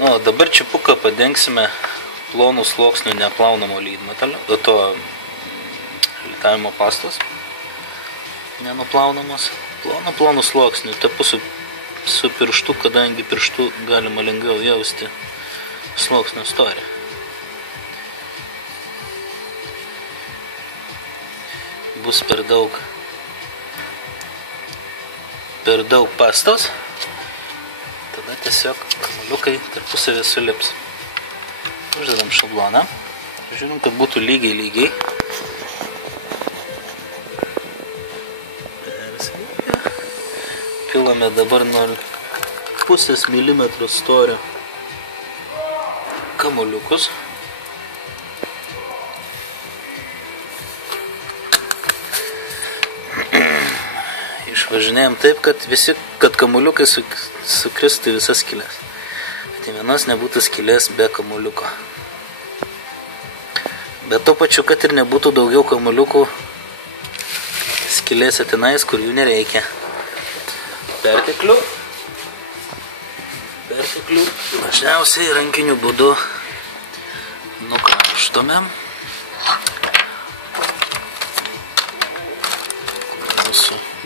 Nu, dabar čipuką padengsime plonų sluoksnių neplaunamo lydmetalio, to litavimo pastos, nenuplaunamos, plonų sluoksnių, tepu su pirštu, kadangi pirštu galima lengviau jausti sluoksnio storį. Bus per daug pastos, tada tiesiog kamuoliukai tarpusavį sulips. Uždedam šabloną, žiūrim, kad būtų lygiai. Pilame dabar 0,5 mm storio kamuoliukus. Išvažinėjom taip, kad kamuoliukai sukristų visas skylės. Tai vienos nebūtų skylės be kamuoliuko. Bet to pačiu, kad ir nebūtų daugiau kamuoliukų skylėse tenais, kur jų nereikia. Perteklių dažniausiai rankiniu būdu nukrapštome.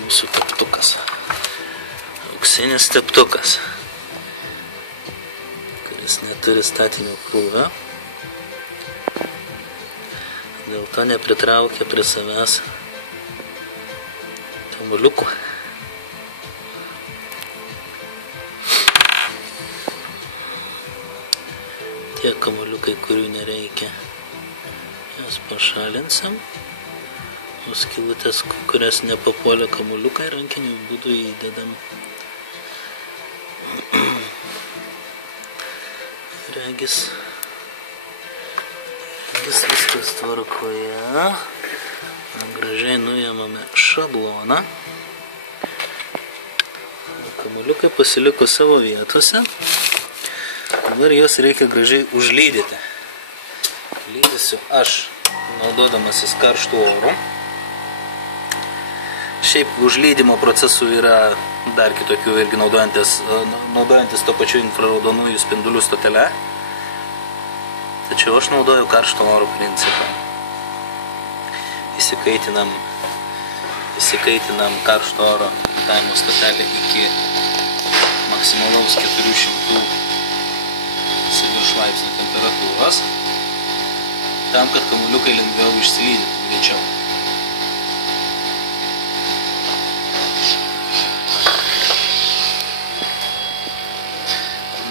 Mūsų teptukas. Auksinis teptukas, kuris neturi statinio krūvio. Dėl to nepritraukia prie savęs kamuoliukų. Tie kamuoliukai, kurių nereikia, jas pašalinsim. O skylutės, kurias nepapuolė kamuoliukai, rankiniu būdu įdedam. Regis viskas tvarkoje. Gražiai nuėmame šabloną. Kamuoliukai pasiliko savo vietose. Dabar juos reikia gražiai užlydyti. Lydysiu aš, naudodamasis karštų orų. Šiaip užlydymo procesų yra dar kitokių, irgi naudojantis to pačiu infraraudonųjų spindulių stotele. Tačiau aš naudoju karšto oro principą. Įsikaitinam karšto oro litavimo stotelę iki maksimalaus 400 virš laipsnių temperatūros, tam, kad kamuoliukai lengviau išsilydytų greičiau.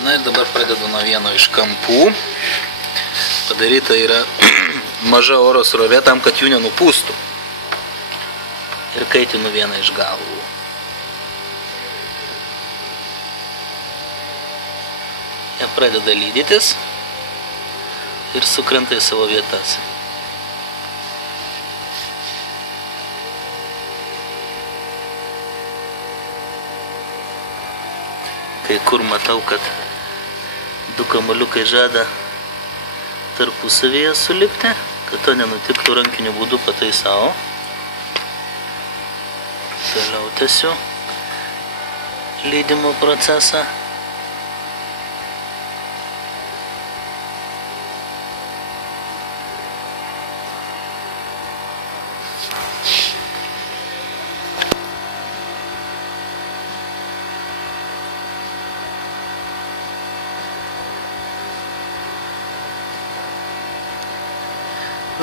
Na ir dabar pradedu nuo vieno iš kampų. Padaryta yra maža oro srovė tam, kad jų nenupūstų. Ir kaitinu vieną iš galvų. Jie pradeda lydytis ir sukrenta į savo vietas. Kai kur matau, kad du kamuoliukai žada tarpusavyje sulipti, kad to nenutiktų, rankiniu būdu pataisau. Toliau tęsiu lydymo procesą.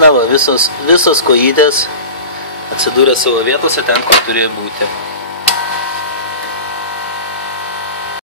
Na va, visos kojytės atsidūrė savo vietose ten, kur turėjo būti.